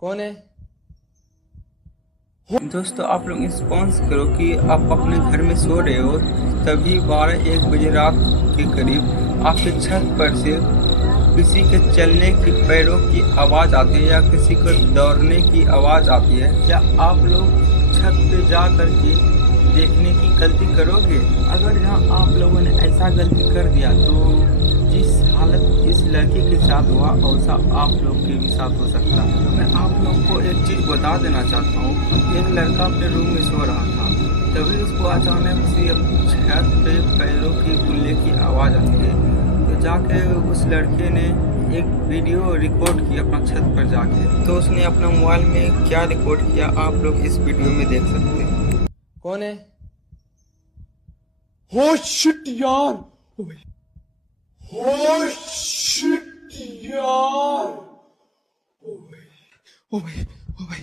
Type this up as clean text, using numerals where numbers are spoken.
कौन है? दोस्तों, आप लोग रिस्पॉन्स करो कि आप अपने घर में सो रहे हो, तभी 12-1 बजे रात के करीब आपके छत पर से किसी के चलने की पैरों की आवाज़ आती है या किसी को दौड़ने की आवाज़ आती है। क्या आप लोग छत पे जा करके देखने की गलती करोगे? अगर यहाँ आप लोगों ने ऐसा गलती कर दिया तो जिस हालत इस लड़के के साथ हुआ वैसा आप लोग के भी साथ हो सकता है। मैं आप लोग को एक चीज़ बता देना चाहता हूँ। एक लड़का अपने रूम में सो रहा था, तभी उसको अचानक से छत पे पैरों की बुलने की आवाज़ आती है। तो जाके उस लड़के ने एक वीडियो रिकॉर्ड किया अपना छत पर जाके। तो उसने अपना मोबाइल में क्या रिकॉर्ड किया आप लोग इस वीडियो में देख सकते हैं। कौन है? Oh shit यार। Oh shit यार। ओ भाई, ओ भाई, ओ भाई,